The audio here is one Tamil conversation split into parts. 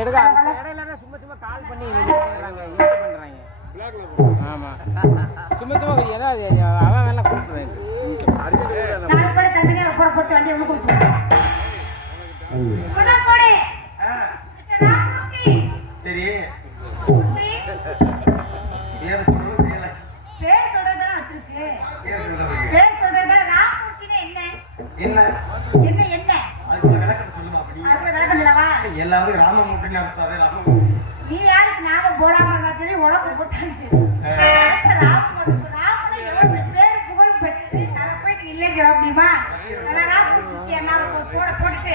இடையில சும்மா சும்மா கால் பண்ணி பண்றாங்க. ஆமா சும்மா சும்மா ஏதாவது அவன் வேணா கூப்பிடுறேன். போட்டு வண்டி சரி எல்லாரும் ராமமூர்த்தி நடத்தாவே ராம நீ யாருக்கு நாம போடாம சொல்லி உடம்பு போட்டாச்சு பேர் புகழ் பெற்று அதை போயிட்டு இல்லைன்னு சொல்ல முடியுமா? என்ன போட்டுட்டு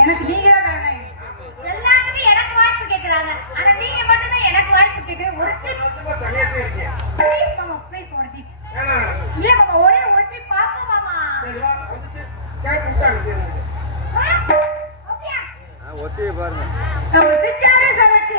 எனக்கு நீங்க எல்லாத்துக்கும் எனக்கு வாய்ப்பு கேட்கறாங்க. ஆனா நீங்க மட்டும் தான் எனக்கு வாய்ப்பு கேட்கறீங்க. ஒரு ப்ளீஸ் மாமா ப்ளீஸ் ஒரு டிப் இல்ல மாமா ஒரே ஒரு டிப் பாப்போம் மாமா. ஒத்தி பாருங்க நம்ம சிக்காரே சரக்கு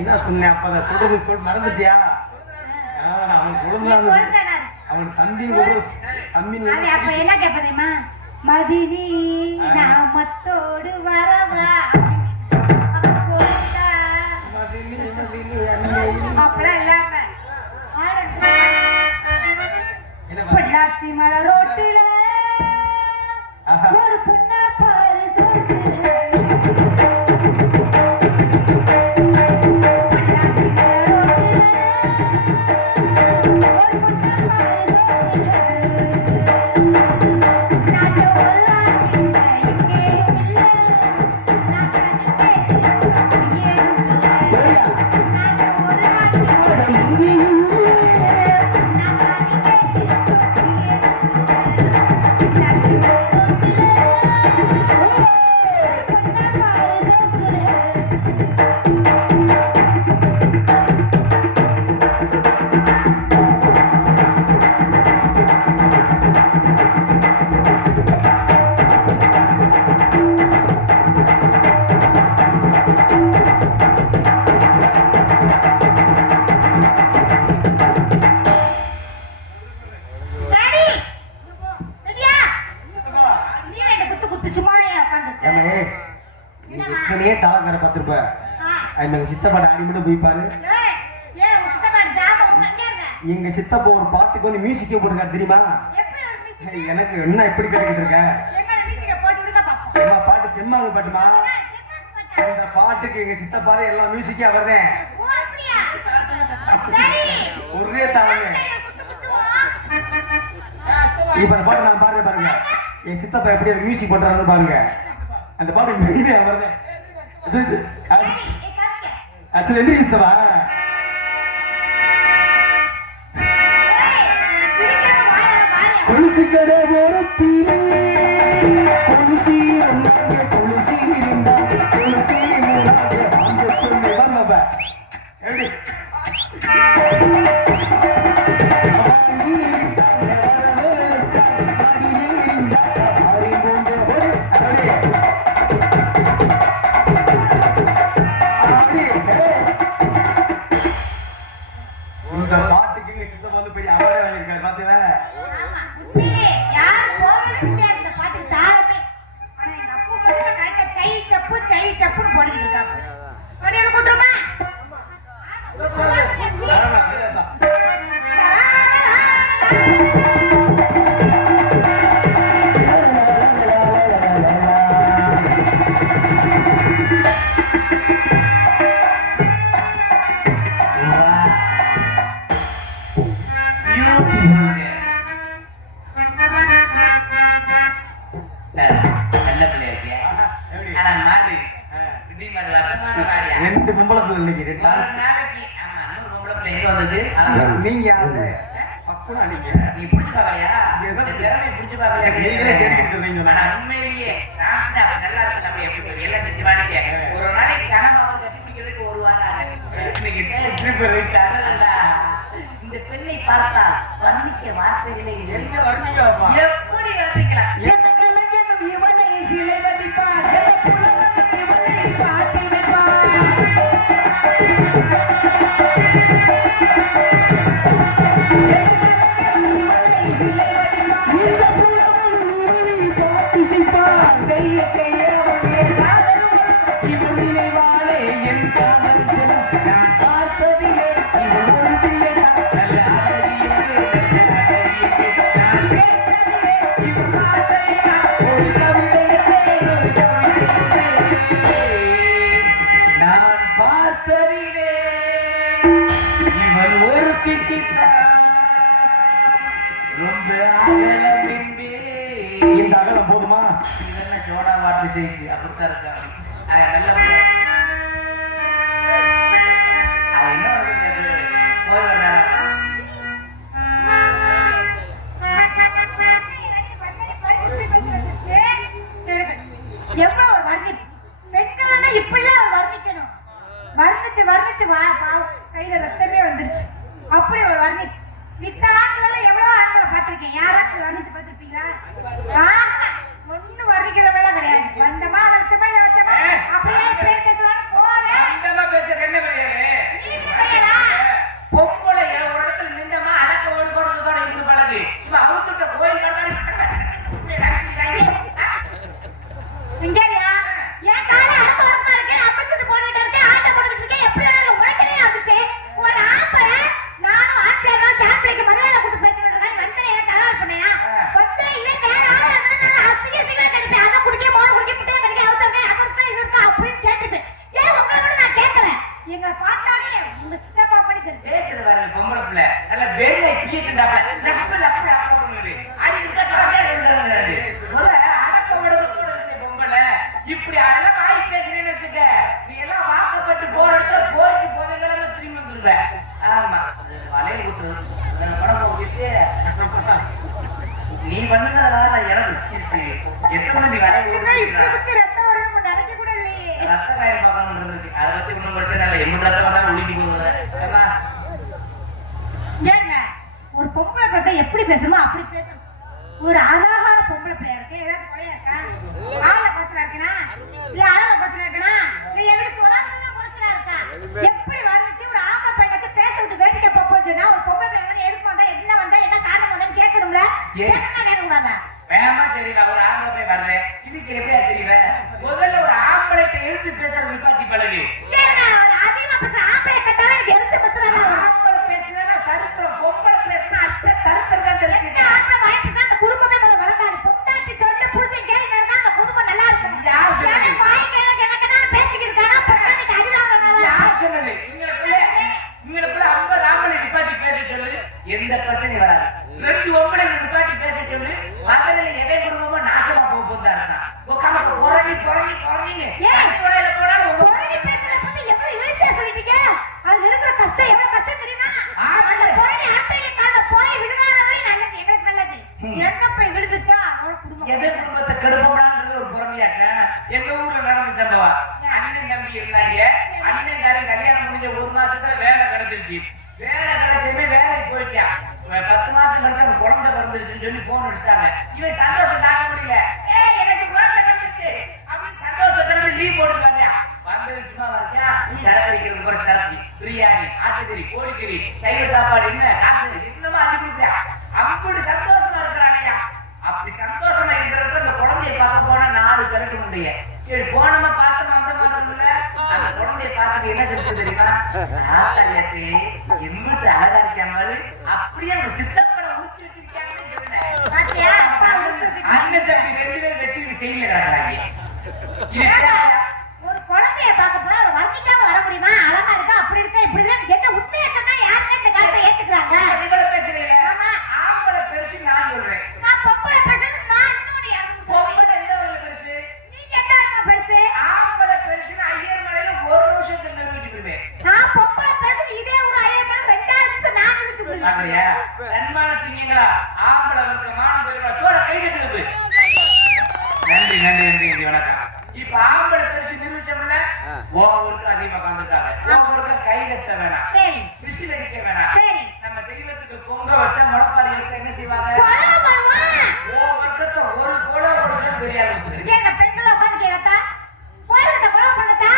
என்ன சொன்னேன் அப்ப அதை சொல்றது மறந்துட்டியா? அவன் தம்பி என்ன கேப்பதேமா மதினி நாமத்தோடு வரவா அப்பெல்லாம் இல்லாம பொள்ளாச்சி மலை ரோட்டில ஒரு பொண்ண பாரு சித்தப்பா ஆடி மட்டும் போய் பாரு. எங்க சித்தப்பா ஒரு பாட்டுக்கு வந்து மியூசிக்கே போட்டுருக்காரு தெரியுமா? எனக்கு என்ன எப்படி கேட்டுக்கிட்டு இருக்க? பாட்டு தெம்மாங்க பாட்டுமா. அந்த பாட்டுக்கு எங்க சித்தப்பாவே எல்லாம் மியூசிக்கே அவர்தான். ஒரே தாங்க இப்ப அந்த பாட்டு நான் பாருங்க பாருங்க. என் சித்தப்பா எப்படி அது மியூசிக் பண்றாருன்னு பாருங்க. அந்த பாட்டு மெயினே அவர்தான். ஆக்சுவலி என்ன சித்தவா கொலுசு கடை ஓரத்திலே கொலுசி ஒன்னாங்க கொலுசி இருந்தா கொலுசி மூணாங்க வாங்க சொல்லி வரலப்ப எப்படி இந்த பாட்டுக்கு சித்தம் வந்து பெரிய அவார்டே வாங்கியிருக்காரு. எனக்கு ஒரு டான்ஸ் நாளைக்கு ஆமா இன்னொரு பொம்பளை பிள்ளை எங்க வந்தது நீங்க யாரு பக்குனா நீங்க நீ புடிச்சு பாக்கலையா எதை இந்த திறமையை புடிச்சு பாக்கலையா நீங்களே தேடிக்கிட்டு இருந்தீங்க ஆனா உண்மையிலேயே டான்ஸ் அப்ப நல்லா இருக்கு நம்ம எப்படி எல்லாம் செஞ்சு வாடிக்க ஒரு நாளைக்கு கனவு அவர் கட்டி பிடிக்கிறதுக்கு ஒரு வாரம் ஆகும் இன்னைக்கு ட்ரிப் விட்டாங்க இந்த பெண்ணை பார்த்தா வர்ணிக்க வார்த்தைகளே இல்லை. என்ன வர்ணிக்கலாமா எப்படி வர்ணிக்கலாம் எந்த கலைஞனும் இவனை சிலை வடிப்பார் எந்த புலவனும் இவனை பாட்டி வைப்பார் நான் பார்த்ததிலே இவன் ஒரு திட்டித்தான் ரொம்ப அகலம் என்பே இந்த அகலம் போதுமா இதெல்லாம் ஜோடா வாட்டு செய்தி அப்படித்தான் இருக்காங்க நல்ல என்ன வருது போய் வர்றாங்க எவ்வளவு ஒரு வர்ணி பெண்கள் இப்படிலாம் வர்ணிக்கணும் வர்ணிச்சு வர்ணிச்சு கையில ரத்தமே வந்துருச்சு அப்படி ஒரு வர்ணி மித்த ஆண்கள் எவ்வளவு ஆண்களை பார்த்திருக்கேன் யாராச்சும் வர்ணிச்சு பார்த்திருப்பீங்களா ஒண்ணு வர்ணிக்கிறவெல்லாம் கிடையாது வந்தமா வச்சமா இதை வச்சமா அப்படியே இப்படியே பேசுவாங்க போறேன் அந்தமா பேசுற என்ன பையனா பொம்பளை ஒரு இடத்துல நின்றமா அடக்க ஓடு கொடுத்ததோட இருந்து பழகு சும்மா அவுத்துட்ட கோயில் இங்கயா ஏன் கால அடக்க ஒடுக்கமா இருக்கு அப்படிச்சிட்டு போட்டுட்டு இருக்கேன் ஆட்ட போட்டுட்டு இருக்கேன் எப்படி வேணாலும் உனக்கே வந்துச்சு ஒரு ஆம்பளை நானும் ஆம்பளை சான் பிரேக் மரியாதை கொடுத்து பேசுறேன் வந்து என்ன தகவல் பண்ணையா கொத்த இல்ல வேற ஆளா இருந்தா நான் அசிங்க சிங்க கேட்பேன் அத குடிக்க போற குடிக்க முட்டைய கடிக்க அவசரமே அகர்த்தா இது இருக்கா அப்படின்னு கேட்டுப்பேன் ஏன் உங்களோட நான் கேட்கல எங்க பார்த்தாலே உங்க சித்தப்பா பண்ணி தெரிஞ்சு பேசுற பாருங்க பொம்பளை பிள்ளை நல்ல வேலை கியத்துண்டாப்ல லப்பு லப்பு அப்பா பண்ணுது அது இருக்க தாண்டே இருந்தாரு முதல்ல அடக்க ஒடுக்கத்தோட இருக்க பொம்பளை இப்படி அதெல்லாம் வாய் பேசுறேன்னு வச்சுக்க நீ எல்லாம் வாக்கப்பட்டு போற இடத்துல போயிட்டு போதெல்லாம் திரும்பி வந்துருவ ஆமா வலையில் குத்துறது படம் போகிட்டு நீ பண்ணுனதால எனக்கு எத்தனை மந்தி வலையில் ரத்தம் வரும் நினைக்க கூட இல்லையே ரத்த காயம் பார்க்கணும் இருந்தது அதை பத்தி ஒன்றும் பிரச்சனை இல்லை எம்மன் ரத்தம் வந்தா ஒழிட்டு போகுது ஏங்க ஒரு பொம்பளை பிள்ளை எப்படி பேசணுமோ அப்படி பேசணும் ஒரு அழகான பொம்பளை பிள்ளையா இருக்கு ஏதாச்சும் குறையா இருக்கா ஆள குறைச்சலா இருக்கனா இல்ல ஆள குறைச்சலா இருக்கனா இல்ல எப்படி சொல்லாம குறைச்சலா இருக்கா எப்படி வர்ணிச்சு ஒரு ஆம்பளை பையனாச்சும் பேச விட்டு வேடிக்கை போச்சுன்னா ஒரு பொம்பளை பிள்ளை எதுக்கு வந்தா என்ன காரணம் வந்தான்னு கேட்கணும்ல கேட்கக்கூடாதா வேகமா தெரியுதா ஒரு ஆம்பளை போய் வர்றேன் இதுக்கு எப்படியா தெரியுவேன் முதல்ல ஒரு ஆம்பளைட்ட எழுத்து பேசுற நிப்பாட்டி பழகு அதிகமா பேசுற ஆம்பளை கட்டாவே எனக்கு எரிச்சு பத்துறாங்க ஆம்பளை பேசுனா சரித்திரம் பொம்பளை பேசுனா அத்தை தருத்தம் தான் தெரிஞ்சுக்க ஆம்பளை வாய் பேசினா அந்த குடும்பமே முதல்ல வளர்க்காது பொண்டாட்டி சொல்லி பூசி கேட்கறதுனா அந்த குடும்பம் நல்லா இருக்கும் யார் சொன்னது வாய் கேட்கறதுனா பேசிக்கிட்டு இருக்கானா பொண்டாட்டி அடி வாங்குறனால யார் சொன்னது உங்களுக்குள்ள 50 ஆம்பளை நிப்பாட்டி பேச சொல்லு எந்த பிரச்சனையும் வராது 2 ஒம்பளை நிப்பாட்டி பேச சொல்லு மதுரையில எதை குடும்பமும் நாசமா போகுதா இருந்தான் உட்காந்து புறணி வலையில போனாலும் உங்க பொறணி பேசுறத பத்தி எவ்வளவு ஈஸியா சொல்லிட்டீங்க அதுல இருக்கிற கஷ்டம் எவ்வளவு கஷ்டம் தெரியுமா அந்த பொறணி அட்டையை கால போய் விழுகாத வரை நல்லது எங்களுக்கு நல்லது எங்க போய் விழுந்துச்சா அவளோட குடும்பம் எதை குடும்பத்தை கெடுப்படான்றது ஒரு புறமையாக்க எங்க ஊர்ல நடந்த சம்பவம் அண்ணன் தம்பி இருந்தாங்க அண்ணன் கல்யாணம் முடிஞ்ச 1 மாசத்துல வேலை கிடைச்சிருச்சு வேலை கிடைச்சதுமே வேலைக்கு போயிட்டான் 10 மாசம் கழிச்சு குழந்தை பிறந்துருச்சுன்னு சொல்லி போன் அடிச்சிட்டாங்க இவன் சந்தோஷம் தாங்க முடியல எனக்கு குழந்தை வந்துருச்சு அப்படின்னு சந்தோஷத்துல லீவ் போட்டு வர்றியா வந்தது சும்மா வரையா சரக்கு அடிக்கிறது கூட சரக்கு பிரியாணி ஆட்டுக்கறி கோழிக்கறி சைவ சாப்பாடு என்ன காசு என்னமா அள்ளி கொடுக்குறியா அப்படி சந்தோஷமா இருக்கிறானையா அப்படி சந்தோஷமா இருக்கிறது அந்த குழந்தைய பார்க்க போனா 4 கரட்டு முண்டைய சரி போனமா பார்த்தோம் அந்த மாதிரி இல்ல அந்த குழந்தைய பார்த்துட்டு என்ன செஞ்சு தெரியுமா ஆத்தாயத்து எம்பிட்டு அழகா இருக்க மாதிரி அப்படியே அந்த சித்தப்படம் உரிச்சு வச்சிருக்காங்கன்னு சொன்னேன் பாத்தியா அப்பா உரிச்சு வச்சிருக்காங்க அண்ணன் தம்பி 2 பேரும் வெட்டிட்டு செய்யல கிடக்குறாங்க ஒரு குழந்தைய பார்க்க போனா ஒரு வர்ணிக்காம வர முடியுமா அழகா இருக்கா அப்படி இருக்கா இப்படி இருக்கா என்ன உண்மையா சொன்னா யாருமே இந்த காலத்தை ஏத்துக்கிறாங்க பொம்பளை பேசுறீங்க ஆம்பளை பெருசு நான் சொல்றேன் நான் பொம்பளை பேசுறேன் நான் இன்னொரு யாரும் பொம்பளை எந்த வகையில பெருசு நீங்க என்ன பெருசு ஆம்பளை பெருசுன்னு ஐயர் மலையில 1 நிமிஷத்துக்கு நிரூபிச்சுக்கிடுவேன் நான் பாக்குறியா சன்மான சிங்கங்களா ஆம்பளை வர்க்க மானம் பெருமா சோற கை கட்டுது நன்றி நன்றி நன்றி வணக்கம் இப்ப ஆம்பளை பெருசு நிரூபிச்சோம்ல ஒவ்வொருக்கு அதிகமா வந்துட்டாங்க ஒவ்வொருக்கு கை கட்ட வேணாம் சரி திருஷ்டி வெடிக்க வேணாம் சரி நம்ம தெய்வத்துக்கு பொங்க வச்சா முளைப்பாரி எடுத்து என்ன செய்வாங்க ஒவ்வொருத்த ஒரு போல ஒரு தெரியாது எங்க பெண்கள் உட்காந்து கேட்டா போறத கொலை பண்ணதா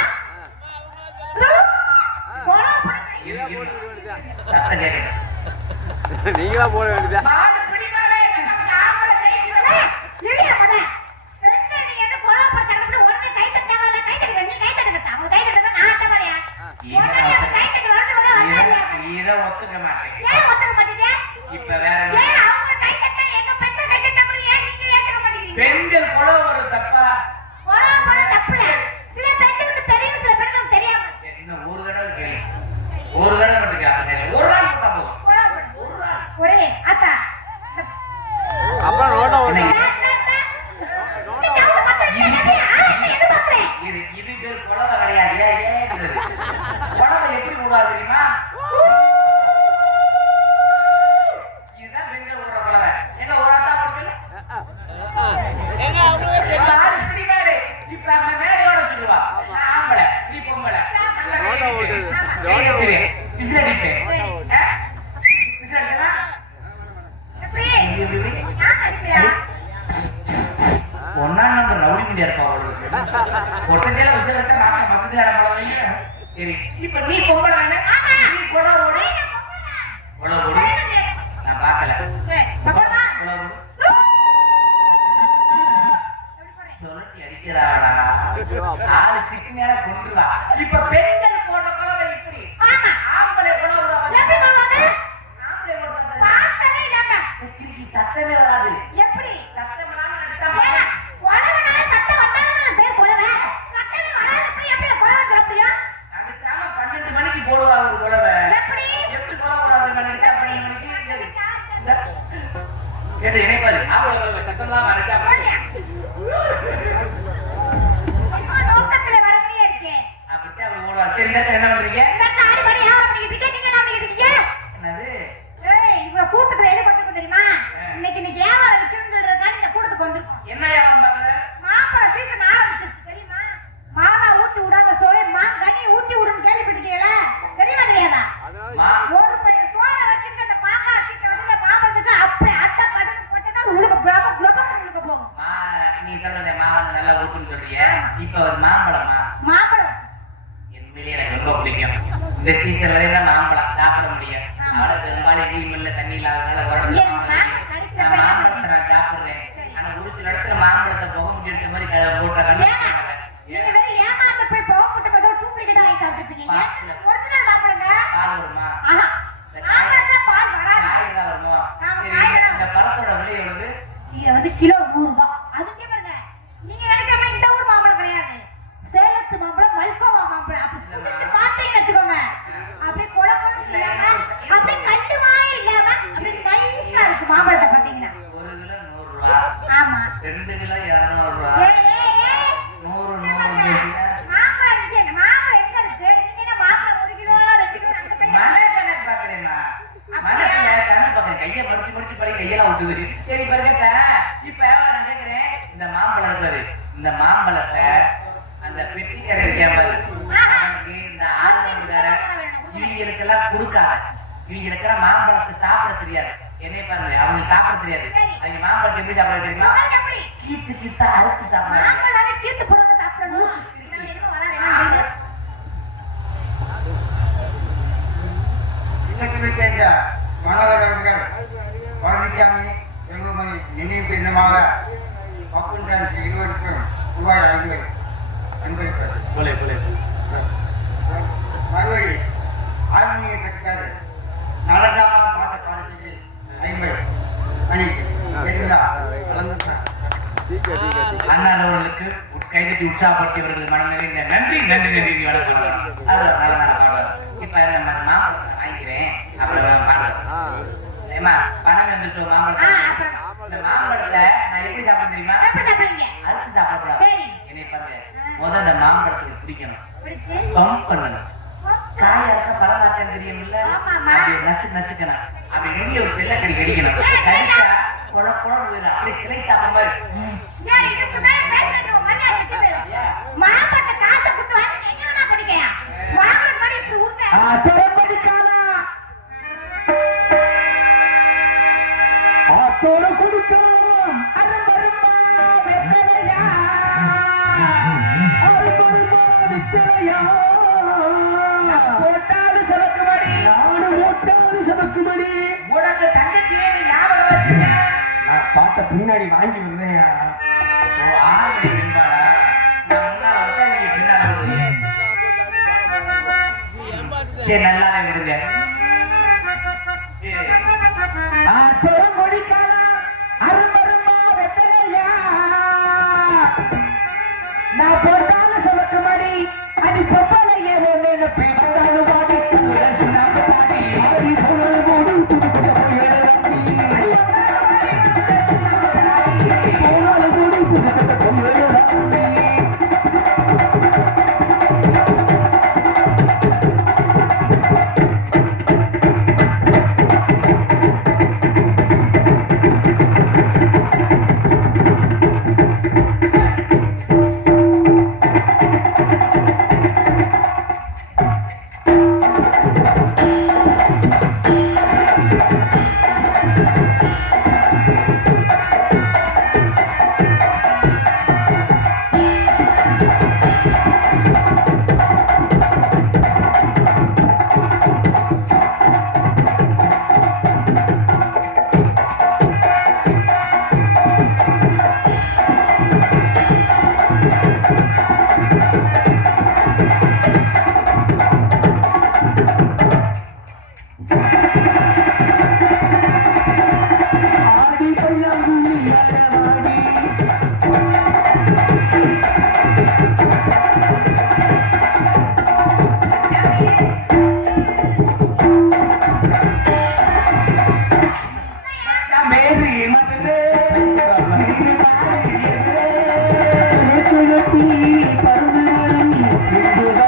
கொலை பண்ண சத்தம் கேட்க நீங்களா போட வேண்டியதா மாடு பிடிமாலே நம்ம ஆம்பளை ஜெயிச்சுவல இல்லையா மத பெண்கள் நீங்க என்ன கொலை பண்ணாங்க உடனே கை தட்டாங்கல கை தட்டுங்க நீ கை தட்டுங்க அவங்க கை தட்டுங்க நான் ஆட்ட வரையா உடனே கை தட்டி வரது வர இத ஒத்துக்க மாட்டேன் ஏன் ஒத்துக்க மாட்டீங்க இப்ப வேற ஏன் அவங்க கை தட்டா எங்க பெண்கள் கை தட்டாம ஏன் நீங்க ஏத்துக்க மாட்டீங்க பெண்கள் கொலை ஒரு தப்பா கொலை பண்ண தப்புல சில பெண்களுக்கு தெரியும் சில பெண்களுக்கு தெரியாம என்ன ஒரு தடவை கேளு ஒரு தடவை மட்டும் கேட்க ஒரு நாள் போட்டா போதும் கொலை பண்ண ஒரே அத்தா அப்புறம் ரோட ஓடி இது பேர் குழந்தை கிடையாது குழந்தை எப்படி விடுவா தெரியுமா இதுதான் பெண்கள் விடுற குழந்தை எங்க ஒரு அட்டா கொடுக்கல இப்ப அந்த மேடையோட சொல்லுவா ஆம்பளை நீ பொம்பளை விசிலடிப்பேன் விசிலடிச்சா ஒன்னா நம்பர் ரவுடி முடியா இருப்பா அவங்களுக்கு ஒட்டஞ்சேல விஷயம் வச்சா நாக்க மசதியாட போல சரி இப்ப நீ பொம்பளை தானே நீ கொலை ஓடி கொலை ஓடி நான் பார்க்கல கொலை ஓடி சொல்லி அடிக்கிறாடா ஆளு சிக்கு நேரம் கொண்டுவா இப்ப பெண்கள் போட்ட கொலை இப்படி ஆம்பளை கொலை விடுவாங்க ஆம்பளை போடுவாங்க கிறுக்கி சத்தமே வராது எப்படி சத்தம் இல்லாம அடிச்சா கொலைவனால சத்தம் வந்தாலும் பேர் கொலைவ சத்தமே வராத போய் எப்படி கொலை சொல்ல முடியும் அடிச்சாம 12 மணிக்கு போடுவா ஒரு கொலவை எப்படி எப்படி கொலை போடாத மணிக்கு 12 மணிக்கு கேட்டு இணைப்பாரு ஆம்பளை சத்தம் இல்லாம அடிச்சா நோக்கத்துல வரவே இருக்கேன் அப்படியே அவ ஓடுவா சரி நேரத்துல என்ன பண்றீங்க இந்த ஆடி படி யார் பண்ணிக்கிட்டு இருக்கீங்க நீங்க என்ன பண்ணிக்கிட்டு இருக்கீங்க என்னது ஏய் இவ்வளவு கூட்டத்துல என்ன பண்ணிட்டு தெரியுமா இன்னைக்கு வியாபாரம் விக்கணும்னு சொல்றதுக்காக இந்த கூட்டத்துக்கு வந்திருக்கோம் என்ன வியாபாரம் பாக்குற மாம்பழ சீசன் ஆரம்பிச்சிருச்சு தெரியுமா மாங்கா ஊட்டி விடாத சோறு மாங்கனி ஊட்டி விடுன்னு கேள்விப்பட்டிருக்கீங்களா தெரியுமா தெரியாதா ஒரு பையன் சோற வச்சுட்டு அந்த மாங்கா கிட்ட வந்து மாம்பழம் வச்சு அப்படியே அட்டை கடன் போட்டா உங்களுக்கு உங்களுக்கு போகும் நீ சொல்றதே மாவன நல்லா ஊட்டுன்னு சொல்றிய இப்ப ஒரு மாம்பழமா மாம்பழம் உண்மையிலேயே எனக்கு ரொம்ப பிடிக்கும் இந்த சீசன்ல தான் மாம்பழம் சாப்பிட முடியும் அவளை பெரும்பாலும் டீ மில்ல தண்ணி இல்லாதனால நான் மாம்பழத்தை நான் சாப்பிடுறேன் ஆனா ஒரு சில இடத்துல மாம்பழத்தை புகை முடி எடுத்த மாதிரி போட்டாங்க நீங்க வேற ஏமாத்த போய் போக முட்டை பசங்க டூப்ளிகேட் ஆகி சாப்பிட்டுருப்பீங்க ஒரிஜினல் மாம்பழங்க பால் வருமா ஆஹா மாம்பழத்துல பால் வராது காய் தான் வருமா இந்த பழத்தோட விலை எவ்வளவு இது வந்து கிலோ 100 ரூபாய் அதுக்கே பாருங்க நீங்க நினைக்கிற மாதிரி இந்த ஊர் மாம்பழம் கிடையாது சேலத்து மாம்பழம் மல்கோவா மாம்பழம் அப்படி குடிச்சு பாத்தீங்கன்னு வச்சுக்கோங்க அப்படியே குழப்பம் இல்லாம அப்படியே கல்லுமாயே இல்லாம அப்படியே நைஸா இருக்கு மாம்பழத்தை பாத்தீங்கன்னா 1 கிலோ 100 ரூபாய் ஆமா 2 கிலோ 200 ரூபாய் 100 மாம்பழம் இங்க மாம்பழம் எங்க இருக்கு நீங்க என்ன மாம்பழம் 1 கிலோ 2 கிலோ அந்த கையில மனசனை பாக்குறேன்னா மனசுல கணக்கு பாக்குறேன் கையை மடிச்சு படி கையெல்லாம் விட்டுது சரி பருக்கட்ட இப்ப நான் கேக்குறேன் இந்த மாம்பழம் இருக்காரு இந்த மாம்பழத்தை அந்த பெட்டிக்கரை கேப்பாரு அவனுக்கு இந்த ஆளுநர் இவங்களுக்கெல்லாம் கொடுக்காத இவங்களுக்கெல்லாம் மாம்பழத்தை சாப்பிட தெரியாது என்னைய பாருங்க அவங்க சாப்பிட தெரியாது அவங்க மாம்பழத்தை எப்படி சாப்பிட தெரியுமா கீத்து கீத்தா அறுத்து சாப்பிடுறாங்க மாம்பழமே கீத்து போடாம சாப்பிடணும் நான் என்ன வராது இன்னைக்கு இந்த மனோகரவர்கள் பழனிசாமி செல்வமணி நினைவு தினமாக பப்புன்றான் இருவருக்கும் ரூபாய் 50 அன்பளிப்பார் மறுபடி ஆர்மீனிய கட்டுக்காரு நடந்தாலா பாட்ட காலத்தில் 50 மணிக்கு சரிங்களா அண்ணன் அவர்களுக்கு கைதட்டி உற்சாகப்படுத்தியவர்கள் மனம் நிறைந்த நன்றி நன்றி நன்றி வணக்கம் அது நல்ல நல்ல பாடல் இப்ப நம்ம மாம்பழத்தை வாங்கிக்கிறேன் அப்புறம் பாடல் ஏமா பணம் வந்துட்டோம் மாம்பழத்தை இந்த மாம்பழத்தை நான் எப்படி சாப்பிட தெரியுமா எப்படி சாப்பிடுவீங்க அறுத்து சாப்பிடக்கூடாது சரி என்னை பாருங்க முதல்ல இந்த மாம்பழத்தை பிடிக்கணும் பிடிச்சு பம்ப் பண்ணணும் காய் அறுக்க பழமாக்கம் தெரியுமில்ல ஆமாமா. அப்படியே நசுக்கணும் அவன் நுனிய ஒரு செல்லக்கடி கடிக்கணும். கடிச்சா கொல கொலன்னு போயிடும். அப்படியே சிலை சாப்பிட்ட மாதிரி. ஏன் இதுக்கு மேல பேசுறது உன் மரியாதை கெட்டு போயிடும். மாப்பட்ட காசை கொடுத்து வாங்கி நீ எங்க வேணா படிக்கையா? மாமன் மாதிரி இப்படி உருட்ட. படிக்காதா ஆத்தோட குடிக்கலாம் அரும்பருமா வெத்தலையா அரும்பருமா வெத்தலையா போட்டாது சபக்குமடி நாடு போட்டாது சபக்குமடி உனக்கு தங்கச்சி வேணும் ஞாபகம் வச்சுக்க. நான் பாட்ட பின்னாடி வாங்கி வந்தேன். ஓ, 6 மணி பின்பாடா? நான் முன்னால வந்தா நீங்க பின்னால வருவீங்க. சரி, நல்லாவே விடுங்க. ஆத்தோட குடிக்கலாம் அரும்பருமா வெத்தலையா நான் போட்டாது சபக்குமடி அடி பொப்பலையே ஒன்னு பேப்பட்டாலும் வாடி சுனாம பாடி ஆடி போனது போடு புதுக்கொண்ட போய் எழுதாண்டி போனாலும் போடு புதுக்கொண்ட போய் எழுதாண்டி ஆடி பல்லாங்குழி அடவாடி மேரி மதுரை குழப்பி பருவம் குதிரை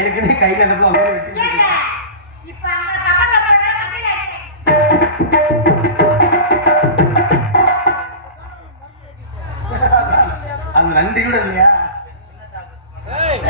ஏற்கனவே கையில அந்த நன்றி கூட இல்லையா? ஏய்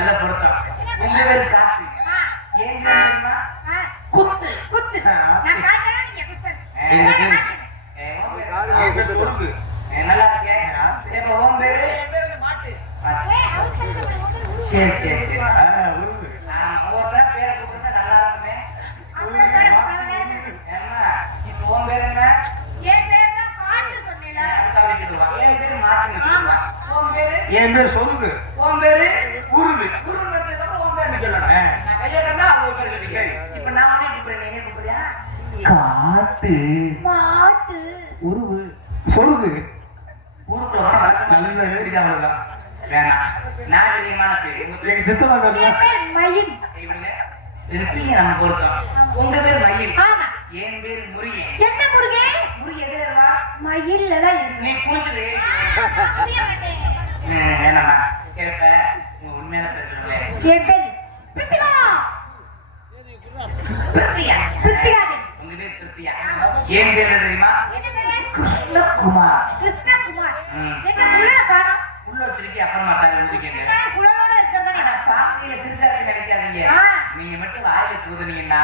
நல்ல பொருத்தம். உங்க பேரு காத்து. ஏன் தெரியுமா? குத்து. குத்து. நான் காட்டறேன் நீங்க குத்து. நல்லா இருக்கே. இப்ப உன் பேரு? சரி சரி சரி. ஒவ்வொருத்தர் பேரை கூப்பிட்டு நல்லா இருக்குமே. ஏமா இப்ப உன் பேரு என்ன? என் பேர் தான் காட்டு சொன்னேல. என் பேரு மாட்டு. உன் பேரு? என் பேர் சொருகு. உன் பேரு? உருவு. உருவு பேருக்கு உன் பேரு சொல்லணும். நான் கையை கண்டா அவங்க பேரு சொல்லிக்க. இப்ப நான் உடனே கூப்பிடுறேன். நீ என்ன கூப்பிடுறியா? காட்டு மாட்டு. உருவு. சொருகு. ஊருக்குள்ள நல்ல வேடிக்காம வேணாம். நாகரிகமான பேரு. எங்க சித்தமா பேர்ல என் பேர் மயில். இவங்க இருப்பீங்க நம்ம பொருத்தம். உங்க பேர் மயில். ஆமா. என் பேர் முருகன். என்ன முருகே? முருகன் எதுல இருக்கா? மயில்ல தான் இருக்கு. நீ பூச்சில புரிய மாட்டேன். வேணாமா கேட்ப உங்க உண்மையான பேர் சொல்லுங்களே. என் பேர் பிருத்திகா. பிருத்தியா? பிருத்திகாதேவி. உங்க பேர் பிருத்தியா? என் பேர் என்ன தெரியுமா? என்ன பேரு? கிருஷ்ணகுமார். கிருஷ்ணகுமார். ம். எங்க புள்ள பாரு. உள்ள வச்சிருக்கி அப்புறமா தாய் முடிக்கங்க. நான் புலனோட இருக்கறத நீ பாப்பா. பாக்கையில சிறுசா இருக்கு நினைக்காதீங்க. ஆ. நீங்க மட்டும் வாயில தூதுனீங்கன்னா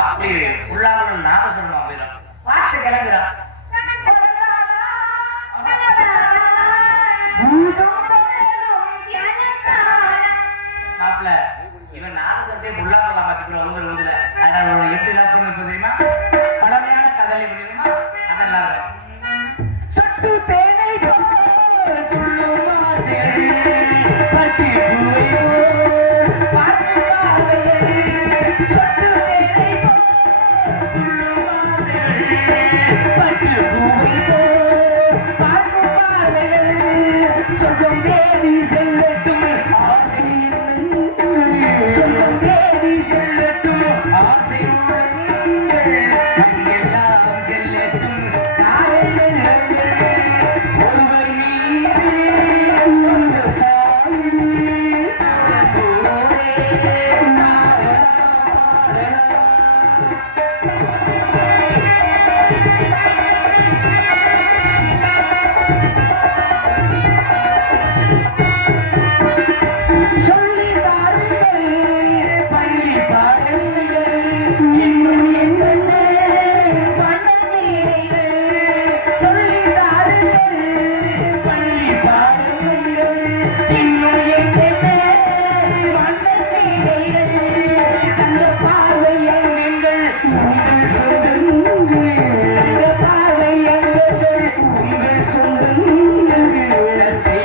அப்படி உள்ளாவுள்ள நாதசுரமா போயிடும். பாட்டு கிளம்புறோம். மாப்பிள்ள இவன் நாதசுரத்தை உள்ளாவுள்ள மாத்திக்கிற ஒவ்வொரு ஊதுல அதனால எப்படி எல்லாம் பண்ண தெரியுமா? பழமையான கதலி முடியுமா? அதெல்லாம் சட்டு தேனை போல் துள்ளுமாட்டே பட்டி பூவை போல் பார்த்து பார்வையே சட்டு தேனை போல் துள்ளுமாட்டே பட்டி பூவை போல் பார்த்து பார்வைகள் சொர்க்கம் தேடி செல்லட்டும் ஆசை சொர்க்கம் தேடி செல்லட்டும் ஆசை எல்லாம் செல்லட்டும் ஒருவர் மீது ஒரு சாமி சொல்லி பாருங்கள் பள்ளி பாருங்கள் இன்னும் என்னென்ன மனநீரைகள் சொல்லி பாருங்கள் பள்ளி பாருங்கள் இன்னும் என்னென்ன மனநீரைகள் அந்த பார்வை எங்கள் உங்கள் சொந்தங்கள் அந்த பார்வை எங்கள் உங்கள் சொந்தங்கள் இடத்தை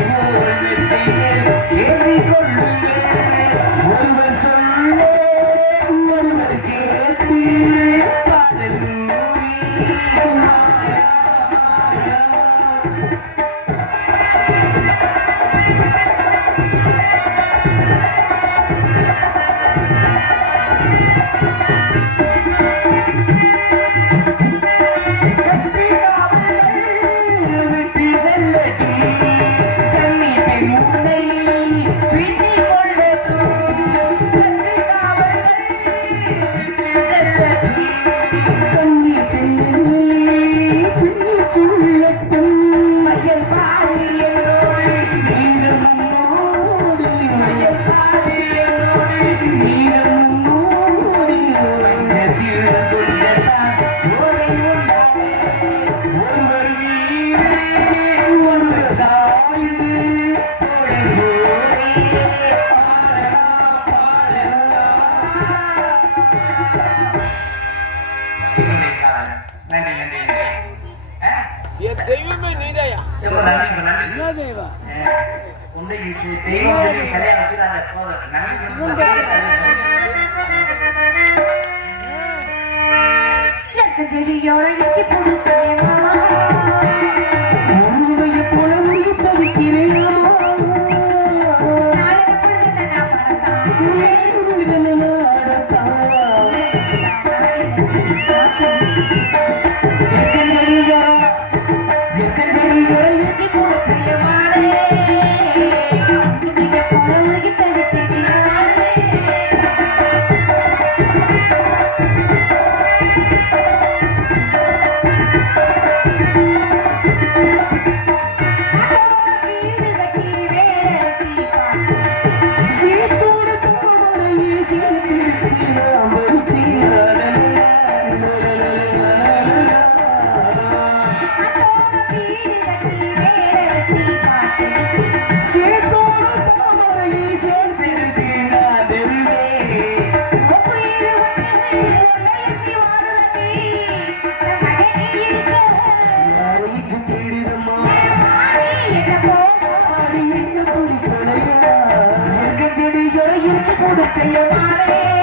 ஏறிக்கொள்ளுங்கள் ஒருவர் சொல்ல ஒருவர் கேட்டு பாடல் விட்டு செல்லட்டும் கண்ணி பெண்முனை வீட்டில் கொள்ளட்டும் கண்ணி பெண்முனை வீட்டில் கொள்ளட்டும் மயல் பாடி என்னோடு நீரும் மூடி மயல் பாடி என்னோடு நீரும் மூடி மஞ்சத்தில் கொள்ளத்தான் ஓரை உண்டானே ஒருவர் மீது ஒருவர் சாய்ந்து நன்றி நன்றி என் தெய்வமே நீதாயா. நன்றி நன்றி என்ன தெய்வம்? உண்டை தெய்வம் சரியா வச்சுறாங்க போதும் செடியோட எட்டி பிடிச்சேன் உன்னுடைய புலமை தவிக்கிறேன் சீத்து செய்ய மாட்டேன்